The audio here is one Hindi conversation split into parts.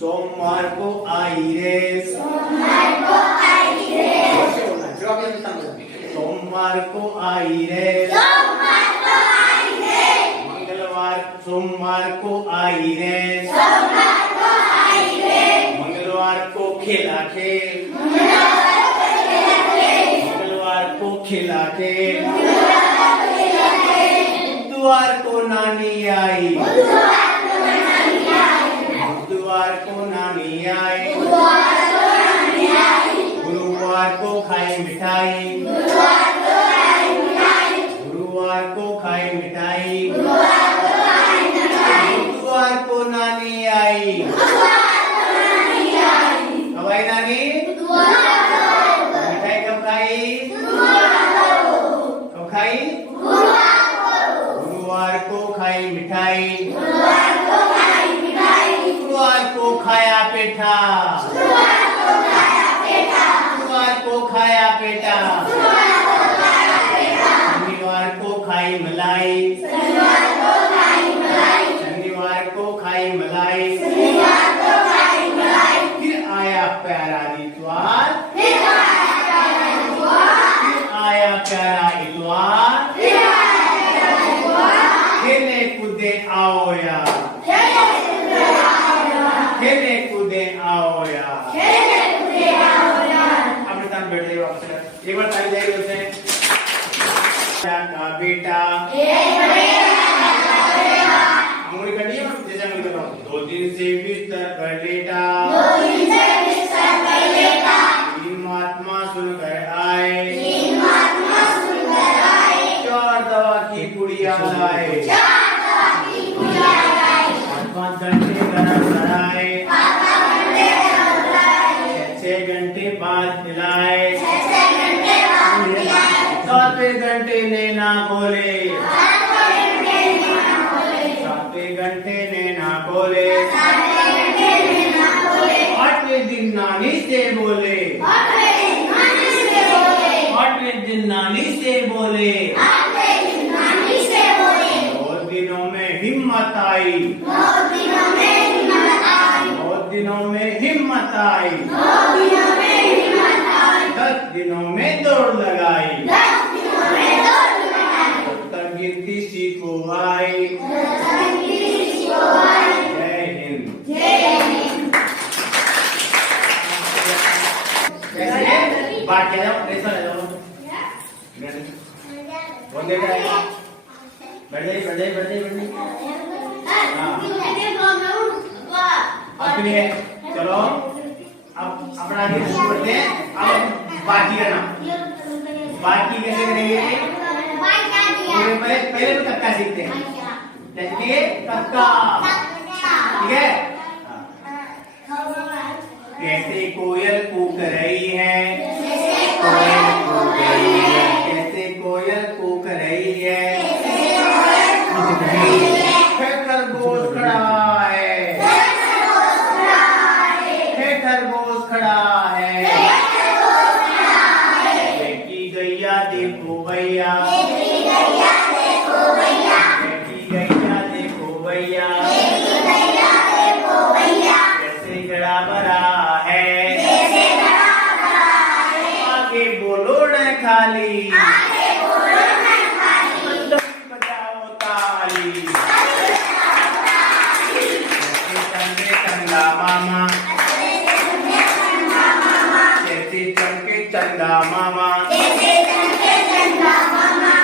सोमवार को आई रे, सोमवार को आई रे, सोमवार को आई रे, सोमवार को आई रे, मंगलवार सोमवार को आई रे, सोमवार को आई रे, मंगलवार को खिला खेल, मंगलवार को खेला खेल, मंगलवार को खिला खेल, मंगलवार को खेला खेल, बुधवार को नानी आई, बुधवार को नानी आई, बुधवार को नानी आई, बुधवार को नानी आई, गुरुवार को खाई मिठाई, गुरुवार को आई मिठाई, गुरुवार को खाई मिठाई, गुरुवार को आई मिठाई, बुधवार को नानी आई, बुधवार को नानी आई, कब आई नानी? बुधवार को, मिठाई कब खाई? बुधवार को, कब खाई? गुरुवार को, गुरुवार को खाई मिठाई, गुरुवार को आई मिठाई, शुक्रवार को खाया पेठा, गुरुवार को खाया पेटा, शुक्रवार को खाया पेटा, गुरुवार को खाया पेटा, शनिवार को खाई मलाई, शनिवार को खाई मलाई, शनिवार को खाई मलाई, शनिवार को खाई मलाई, फिर आया प्यारा इतवार, फिर आया प्यारा इतवार, फिर आया प्यारा इतवार, फिर आया प्यारा इतवार, खेले कूदे आओ या, खेले कूदे आओ यार, खेले कूदे आओ या। खेले कूदे आओ यार, अपने साथ बैठ जाइए वापस, एक बार ताली जाइए उसे। का बेटा एक बड़ेगा अंगुली कटिए, जैसे अंगुली कर रहा हूँ। 2 दिन से बिस्तर पर लेटा, दो दिन से बिस्तर पर लेटा, तीन महात्मा सुनकर आए, तीन महात्मा सुनकर आए, 4 दवा की पुड़िया लाए, 4 दवा की पूजा लगाई, 5 घंटे गरम कराए, 5 घंटे लगाई, 6 घंटे बाद खिलाए, 6 घंटे बाद खिलाए, 7वें घंटे नैना खोले, 7 घंटे ना खोले, 7वें घंटे नैना खोले, 7 घंटे ना खोले, 8वें दिन नानी से बोले, 8वें दिन नानी से बोले, 8वें दिन नानी से बोले, 8वें दिन नानी से बोले, 9 दिनों में हिम्मत आई, 9 दिनों में हिम्मत आई, 9 दिनों में हिम्मत आई, 9 दिनों में हिम्मत आई, 10 दिनों में दौड़ लगाई, 10 दिनों में दौड़ लगाई, उत्तर गिनती सीखो आई। संगीत को आई, जय हिंद। जय हिंद। कैसे है? बात क्या जाओ, ऐसा ले जाओ। बोल दे क्या है? बैठ जाइए, बैठ जाइए, बैठ जाइए, बैठ जाइए। अपनी है, चलो अब अपना आगे शुरू करते हैं। अब बाकी करना, बाकी कैसे करेंगे? पहले पहले तो कक्का सीखते हैं, जैसे कक्का, ठीक है? कैसे कोयल कूक रही है, कोयल कूक रही है, कैसे कोयल कूक रही है, है खरगोश खड़ा है, है खरगोश खड़ा है, देखी गैया देखो भैया, देखी गैया देखो भैया, कैसे गड़ा भरा है, आगे बोलो न खाली, बजाओ ताली, जैसे चंगे चंदा मामा, जैसे चमके चंदा मामा,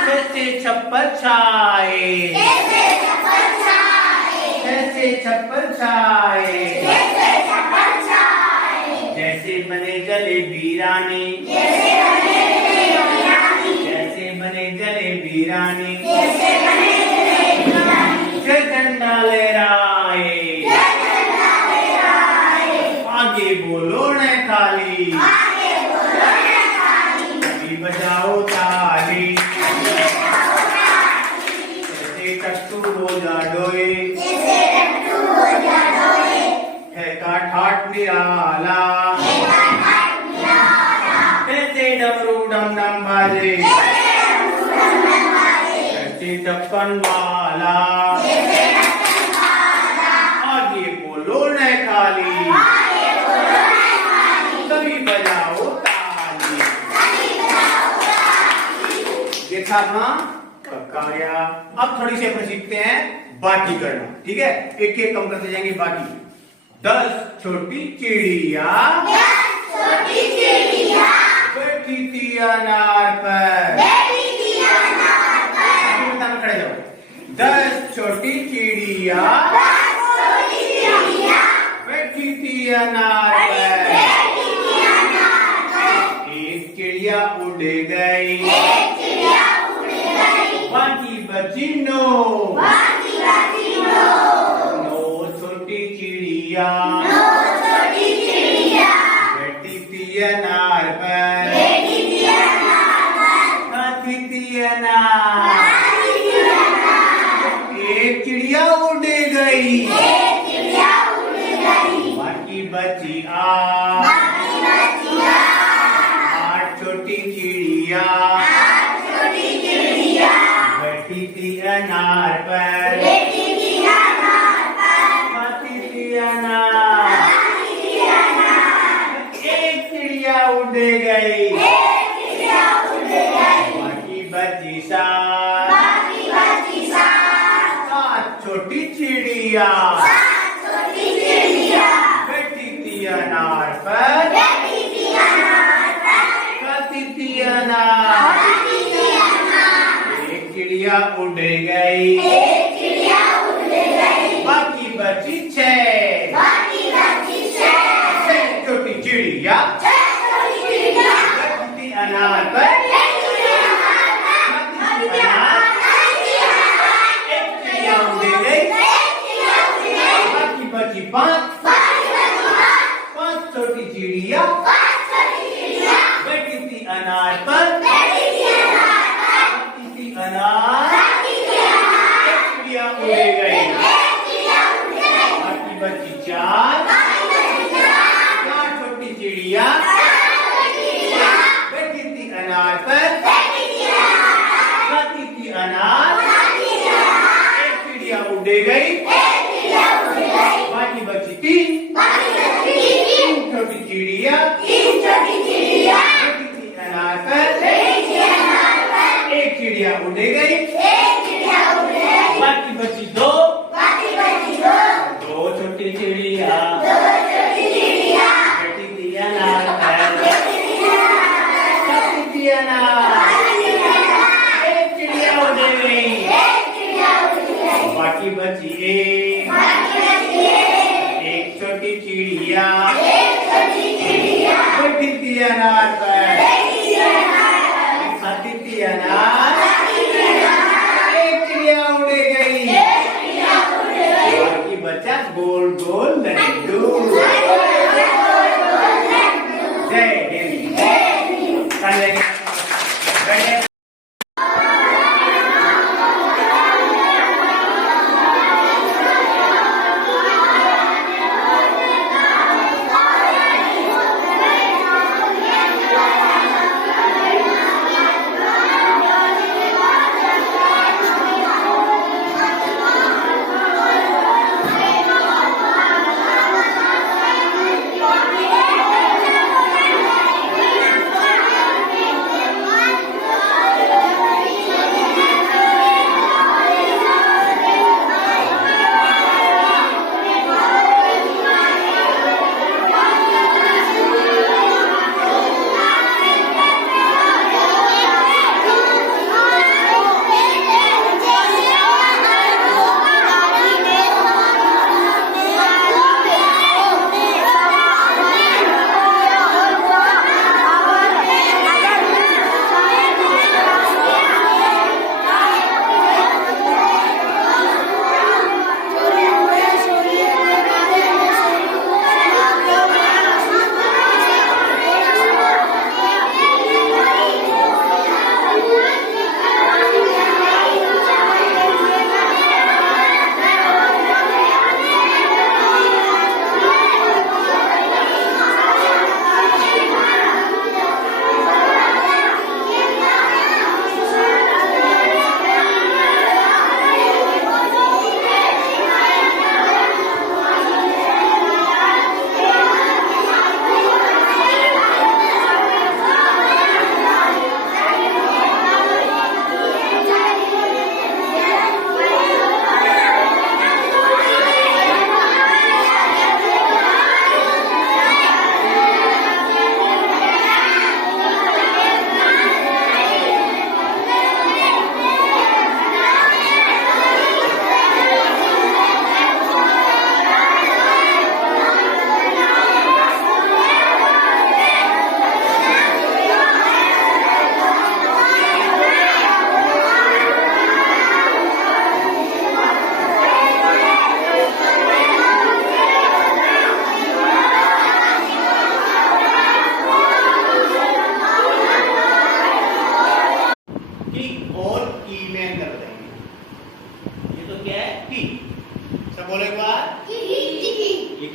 जैसे छप्पर छाए, जैसे छप्पर छाए, जैसे बने जले वीरानी, जैसे बने जले वीरानी, जय झंडा लहराए, आगे बोलो न खाली, अभी बजाओ ताली, जैसे टट्टू हो जा डोए, है का ठाट निराला, ऐसे डमरू डम डम बाजे, ऐसे ढक्कन वाला, आगे बोलो न ताली, सभी बजाओ ताली। ये था अपना कार्य। अब थोड़ी सी अपन सीखते हैं बाकी करना, ठीक है? एक एक कम करते जाएंगे बाकी। 10 छोटी चिड़िया बैठी थी अनार पर। खड़े जाओ। 10 छोटी चिड़िया बैठी थी अनार पर। एक चिड़िया उड़ गई, बाकी बची 9। 9 छोटी चिड़िया बैठी थी अनार पर। खाती थी अनार। एक चिड़िया उड़ गई, बाकी बची 8। 8 छोटी चिड़िया बैठी थी अनार पर। खाती थी अनार। एक चिड़िया उड़ गई, बाकी बची 7। 7 छोटी चिड़िया बैठी थी अनार पर। खाती थी अनार। एक चिड़िया उड़ गई, बाकी बची 6। 6 छोटी चिड़िया बैठी थी अनार पर। खाती थी अनार। एक चिड़िया उड़ गई, बाकी बची 5। 5 छोटी चिड़िया बैठी थी अनार पर। खाती थी अनार। एक चिड़िया उड़ गई, बाकी बची 4। 4 छोटी चिड़िया बैठी थी अनार पर। खाती थी अनार। एक चिड़िया उड़ गई, बाकी बची 3। 3 छोटी चिड़िया बैठी थी अनार पर। एक चिड़िया उड़ गई, बाकी बची 2। 2 छोटी चिड़िया बैठी थी अनार पर। खाती थी अनार। एक चिड़िया उड़ गई, बाकी बची 1। एक छोटी चिड़िया बैठी थी अनार पर। खाती थी अनार। एक चिड़िया उड़ गई, बाकी बचा गोल गोल लड्डू। जय हिंद।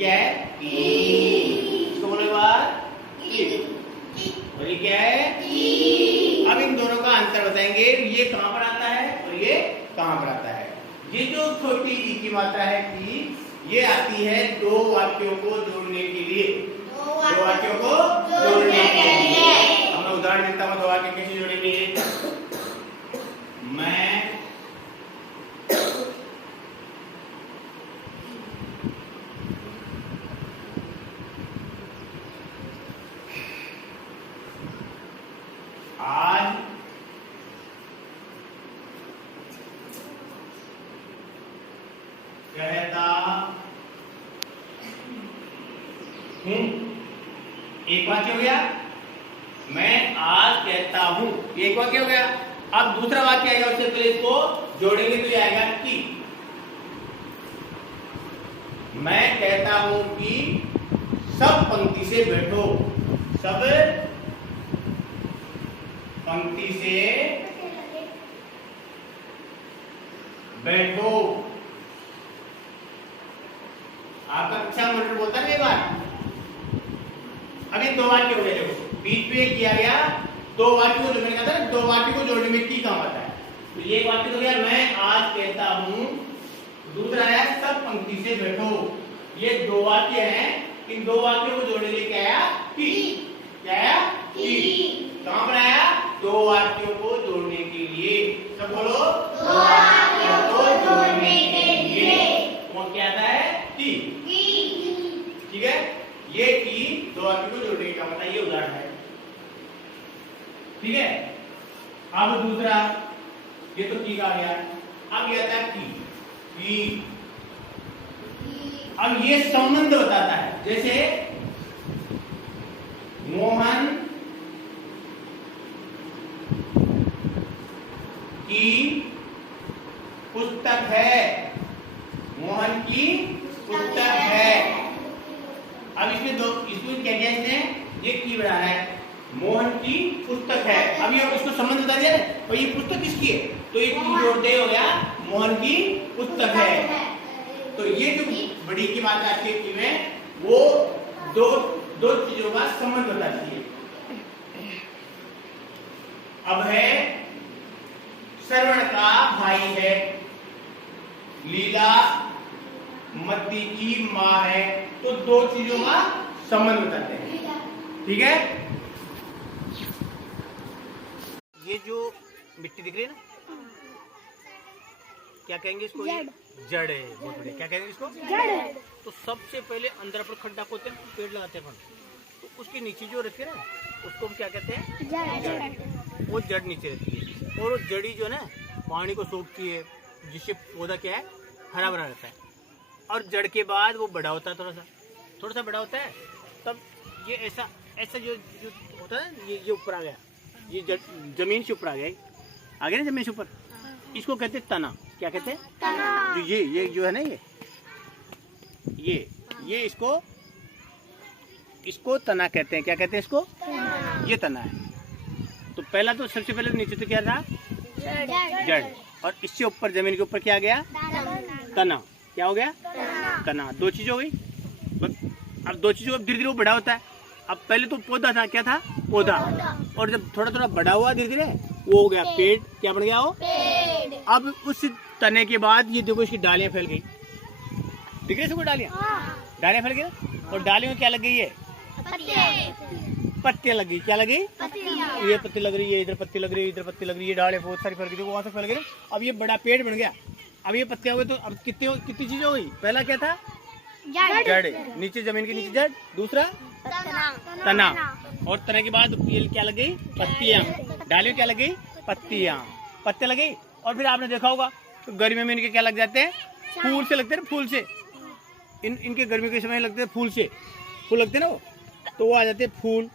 क्या है? इसको बोलो एक बार, और ये क्या है? अब इन दोनों का अंतर बताएंगे, ये कहाँ पर आता है और ये कहाँ पर आता है। ये जो छोटी ई की मात्रा है की, ये आती है दो वाक्यों को जोड़ने के लिए। दो वाक्यों को जोड़ने के लिए मैं उदाहरण देता हूँ। दो वाक्य कैसे जोड़ेंगे? मैं आज कहता हूं। एक वाक्य हो गया, मैं आज कहता हूं, एक वाक्य हो गया। अब दूसरा वाक्य आएगा, उससे पहले इसको जोड़ेंगे तो ये आएगा कि। मैं कहता हूं कि सब पंक्ति से बैठो, सब पंक्ति से बैठो। आपका अच्छा मॉनिटर बोलता है बार। अभी दो वाक्य हो गए, देखो बीच में किया गया दो वाक्य को जोड़ने का था, दो वाक्य को जोड़ने में की काम आता है। तो ये वाक्य हो गया मैं आज कहता हूं, दूसरा है सब पंक्ति से बैठो। ये दो वाक्य हैं, इन दो वाक्यों को जोड़ने के लिए क्या आया? की। क्या आया? की। कहां पर आया? दो वाक्यों को जोड़ने के लिए। सब बोलो, दो वाक्यों को जोड़ने के लिए। वो क्या आता है? की। ठीक है, ये की दो वाक्यों को जोड़ने का मतलब ये उदाहरण है। ठीक है, अब दूसरा, ये तो की का आ गया। अब ये आता है की। अब ये संबंध बताता है, जैसे मोहन की पुस्तक है। मोहन की पुस्तक है। अब इसमें दो, इसमें क्या क्या इसने ये की बना है, मोहन की पुस्तक है। अब ये इसको संबंध बता दिया है, और ये पुस्तक किसकी है? तो ये जोड़ते हो गया मोहन की पुस्तक है। तो ये जो बड़ी की मात्रा आती है में, वो दो चीजों का संबंध बताती है। अब है श्रवण का भाई है, लीला मत्ती की माँ है। तो दो चीजों का संबंध बताते हैं। ठीक है, ये जो मिट्टी दिख रही है ना, क्या कहेंगे इसको? जड़ है। बहुत बढ़िया। क्या कहेंगे इसको? जड़। तो सबसे पहले अंदर पर खड्डा खोदते हैं, पेड़ लगाते हैं, तो उसके नीचे जो रहती है ना, उसको हम क्या कहते हैं? जड़। वो जड़ नीचे रहती है, और वो जड़ी जो है ना पानी को सोखती है, जिससे पौधा क्या है? हरा भरा रहता है। और जड़ के बाद वो बड़ा होता है, थोड़ा सा बड़ा होता है, तब ये ऐसा जो होता है, ये ऊपर आ गया, ये जमीन से ऊपर आ गया, आगे ना जमीन से ऊपर, इसको कहते हैं तना। क्या कहते हैं? तना। जो ये जो है ना, ये इसको तना कहते हैं। क्या कहते हैं इसको? तना। ये तना है। तो पहला तो सबसे पहले नीचे तो क्या था? जड़। और इससे ऊपर जमीन के ऊपर क्या गया? तना। क्या हो गया? तना। दो चीज हो गई। अब दो चीजों धीरे धीरे वो बड़ा होता है। अब पहले तो पौधा था, क्या था? पौधा। और जब थोड़ा थोड़ा बड़ा हुआ धीरे धीरे, वो हो गया पेड़। क्या बन गया वो? पेड़। अब उस तने के बाद ये देखो, इसकी डालियां फैल गई। दिख रही है सबको डालियां? डालियां फैल गई, और डालियों में क्या लग गई है? पत्तियां लग गई। क्या लग गई? ये पत्ती लग रही है, इधर पत्ती लग रही है, इधर पत्ती लग रही है, डाले बहुत सारी फैल गई, वहां से फैल गई। अब ये बड़ा पेड़ बन गया। अब ये पत्तियां हो गई, तो अब कितनी चीजें हो गई? पहला क्या था? जड़। नीचे जमीन के नीचे जड़, दूसरा तना, और तना के बाद ये क्या लग गई? पत्तियां। डालियों क्या लग गई? पत्तियां। पत्ते लगे, और फिर आपने देखा होगा तो गर्मियों में इनके क्या लग जाते हैं? फूल से लगते हैं, फूल से। इनके गर्मी के समय लगते हैं फूल से, फूल लगते हैं ना वो, तो वो आ जाते हैं फूल।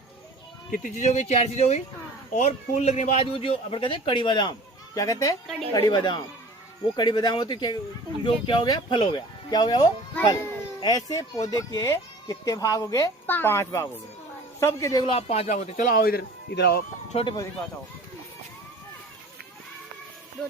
कितनी चीज हो गई? 4 चीज हो गई। और फूल लगने के बाद वो जो अपन कहते हैं कड़ी बादाम। क्या कहते हैं? कड़ी बादाम। वो कड़ी बादाम होती है, जो क्या हो गया? फल हो गया। क्या हो गया? वो फल। ऐसे पौधे के कितने भाग हो गए? 5 भाग हो गए। सबके देख लो आप 5 भाग होते। चलो आओ इधर आओ, छोटे पौधे के पास आओ।